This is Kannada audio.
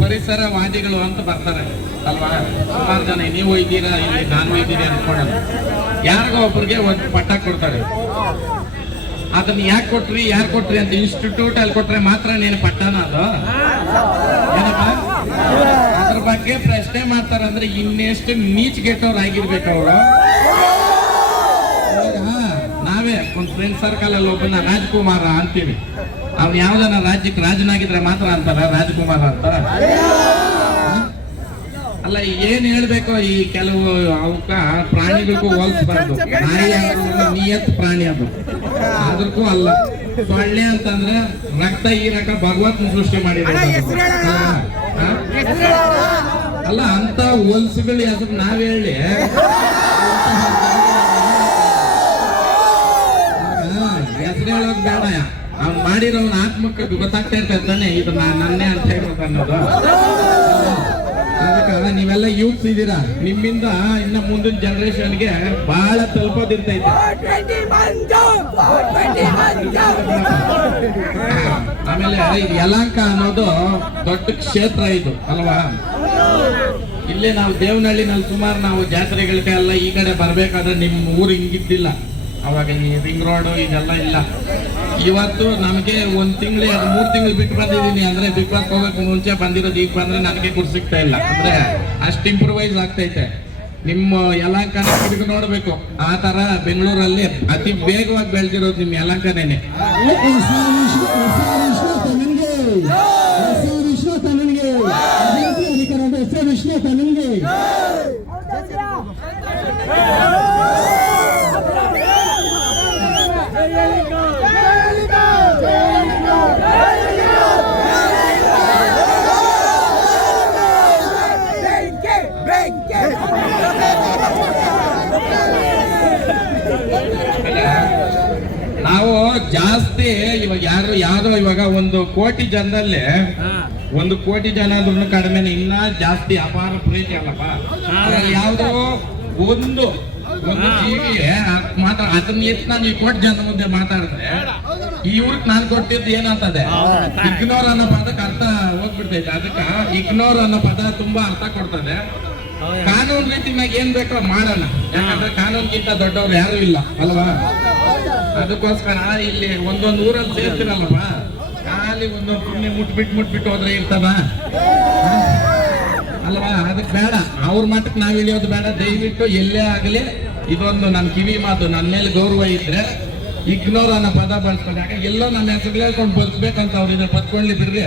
ಪರಿಸರ ವಾದಿಗಳು ಅಂತ ಬರ್ತಾರೆ, ಅಲ್ವಾ? ಸುಮಾರು ಜನ ನೀವು ಇದ್ದೀರಾ, ಇಲ್ಲಿ ನಾನು ಇದ್ದೀನಿ ಅನ್ಕೊಳ್ಳೋದು. ಯಾರಿಗೋ ಒಬ್ರಿಗೆ ಒಂದು ಪಟ್ಟ ಕೊಡ್ತಾರೆ. ಅದನ್ನ ಯಾಕೆ ಕೊಟ್ರಿ, ಯಾರು ಕೊಟ್ರಿ ಅಂತ ಇನ್ಸ್ಟಿಟ್ಯೂಟ್ ಅಲ್ಲಿ ಕೊಟ್ರೆ ಮಾತ್ರ ನೀನು ಪಟ್ಟನ ಅದು? ಅದ್ರ ಬಗ್ಗೆ ಪ್ರಶ್ನೆ ಮಾಡ್ತಾರೆ ಅಂದ್ರೆ ಇನ್ನೆಷ್ಟು ನೀಚ್ ಗೆಟ್ಟವ್ರು ಆಗಿರ್ಬೇಕು ಅವರು. ನಾವೇ, ಒಂದು ಫ್ರೆಂಡ್ ಸರ್ಕಲ್ ಅಲ್ಲಿ ಒಬ್ಬನ ರಾಜ್ಕುಮಾರ ಅಂತೀವಿ. ಅವ್ನು ಯಾವ್ದನ ರಾಜ್ಯಕ್ಕೆ ರಾಜನಾಗಿದ್ರೆ ಮಾತ್ರ ಅಂತಾರ, ರಾಜಕುಮಾರ ಅಂತಾರ? ಅಲ್ಲ ಏನ್ ಹೇಳ್ಬೇಕು ಈ ಕೆಲವು ಅವಕ್ಕ ಪ್ರಾಣಿಗಳಿಗೂ ಹೋಲಿಸ್ಬಾರ್ದು ನಾಯಿ ಅಂದ್ರೆ ನಿಯತ್ ಪ್ರಾಣಿ ಅದು. ಅದಕ್ಕೂ ಅಲ್ಲ. ಸೊಳ್ಳೆ ಅಂತಂದ್ರೆ ರಕ್ತ ಹೀರಕ ಭಗವತ್ನ ಸೃಷ್ಟಿ ಮಾಡಿರೋದು ಅದು. ಅಲ್ಲ ಅಂತ ಹೋಲ್ಸುಗಳು ಹೆಸರು ನಾವ್ ಹೇಳಿ ಹೆಸರು ಹೇಳೋದ್ ಬೇಡ ಅವ್ನು ಮಾಡಿರೋನ್ ಆತ್ಮಕ್ಕೆ ಗೊತ್ತಾಗ್ತಾ ಇರ್ತದೆ ತಾನೆ? ಇದು ನನ್ನೇ ಅಂತ ಹೇಳ್ಬೇಕು ಅನ್ನೋದು. ಅದಕ್ಕೆ ನೀವೆಲ್ಲ ಯೂತ್ಸ್ ಇದ್ದೀರಾ ನಿಮ್ಮಿಂದ ಇನ್ನ ಮುಂದಿನ ಜನರೇಷನ್ಗೆ ಬಹಳ ತಲುಪೋದಿರ್ತೈತೆ. ಆಮೇಲೆ ಯಲಾಂಕ ಅನ್ನೋದು ದೊಡ್ಡ ಕ್ಷೇತ್ರ ಇದು, ಅಲ್ವಾ? ಇಲ್ಲೇ ನಾವು ದೇವನಹಳ್ಳಿನಲ್ಲಿ ಸುಮಾರು ನಾವು ಜಾತ್ರೆಗಳಿಗೆಲ್ಲ ಈ ಕಡೆ ಬರ್ಬೇಕಾದ್ರೆ ನಿಮ್ಮ ಊರು ಹಿಂಗಿದ್ದಿಲ್ಲ. ಅವಾಗ ಈ ರಿಂಗ್ ರೋಡು ಇದೆಲ್ಲ ಇಲ್ಲ. ಇವತ್ತು ನಮಗೆ ಒಂದು ತಿಂಗಳು ಮೂರು ತಿಂಗಳು ಬಿಟ್ಟು ಬಂದಿದ್ದೀನಿ ಅಂದ್ರೆ ಬಿಗ್ ಬಾಸ್ ಹೋಗಕ್ಕೆ ಮುಂಚೆ ಬಂದಿರೋದು, ಈಗ ಬಂದ್ರೆ ನನಗೆ ಗುರು ಸಿಗ್ತಾ ಇಲ್ಲ. ಅಂದ್ರೆ ಅಷ್ಟು ಇಂಪ್ರೂವೈಸ್ ಆಗ್ತೈತೆ. ನಿಮ್ಮ ಯಲಾಂಕನ ಹಿಡಿದು ನೋಡ್ಬೇಕು. ಆ ಥರ ಬೆಂಗಳೂರಲ್ಲಿ ಅತಿ ವೇಗವಾಗಿ ಬೆಳೆದಿರೋದು ನಿಮ್ಮ ಯಲಾಂಕನೇನೆ ವಿಷ್ಣು ತನಗೆ ಜಾಸ್ತಿ ಇವಾಗ ಯಾರು ಯಾರೋ ಇವಾಗ ಒಂದು ಕೋಟಿ ಜನದಲ್ಲಿ ಒಂದು ಕೋಟಿ ಜನ ಆದ್ರೂ ಕಡಿಮೆ ಇನ್ನ ಜಾಸ್ತಿ ಅಪಾರ ಪ್ರೀತಿ ಅಲ್ಲಪ್ಪ. ಅದ್ರಲ್ಲಿ ಯಾವ್ದೋ ಒಂದು ಒಂದು ಜೀವಿಗೆ ಮಾತ್ರ ಅದನ್ನ ಎತ್ತು ನಾನು ಈ ಕೋಟಿ ಜನ ಮುಂದೆ ಮಾತಾಡಿದ್ರೆ ಇವ್ರಿಗೆ ನಾನು ಕೊಟ್ಟಿದ್ದು ಏನಂತದೆ ಇಗ್ನೋರ್ ಅನ್ನೋ ಪದಕ್ಕೆ ಅರ್ಥ ಹೋಗ್ಬಿಡ್ತೈತೆ. ಅದಕ್ಕ ಇಗ್ನೋರ್ ಅನ್ನೋ ಪದ ತುಂಬಾ ಅರ್ಥ ಕೊಡ್ತದೆ. ಕಾನೂನು ರೀತಿ ಮ್ಯಾಗ ಏನ್ ಬೇಕೋ ಮಾಡೋಣ. ಯಾಕಂದ್ರೆ ಕಾನೂನ್ಗಿಂತ ದೊಡ್ಡವ್ರು ಯಾರು ಇಲ್ಲ ಅಲ್ವಾ? ಅದಕ್ಕೋಸ್ಕರ ಇಲ್ಲಿ ಒಂದೊಂದು ಊರಲ್ಲಿ ಸೇರ್ತಿರಲ್ಲಪ್ಪ ಖಾಲಿ ಒಂದೊಂದು ಪುಣ್ಯ ಮುಟ್ಬಿಟ್ಟು ಮುಟ್ಬಿಟ್ಟು ಹೋದ್ರೆ ಇರ್ತದ? ಅಲ್ವಾ? ಅದಕ್ಕೆ ಬೇಡ. ಅವ್ರ ಮಟ್ಟಕ್ಕೆ ನಾವು ಇಳಿಯೋದು ಬೇಡ. ದಯವಿಟ್ಟು ಎಲ್ಲೇ ಆಗಲಿ ಇದೊಂದು ನನ್ನ ಕಿವಿ ಮಾತು. ನನ್ನ ಮೇಲೆ ಗೌರವ ಇದ್ರೆ ಇಗ್ನೋರ್ ಅನ್ನೋ ಪದ ಬಳಸ್ಕೊಂಡಾಗ ಎಲ್ಲೋ ನನ್ನ ಹೆಸರು ಹೇಳ್ಕೊಂಡು ಬದುಕ್ಬೇಕಂತ ಅವ್ರು ಇದ್ರೆ ಬದುಕೊಳ್ಳಿ ಬಿಡ್ರಿ.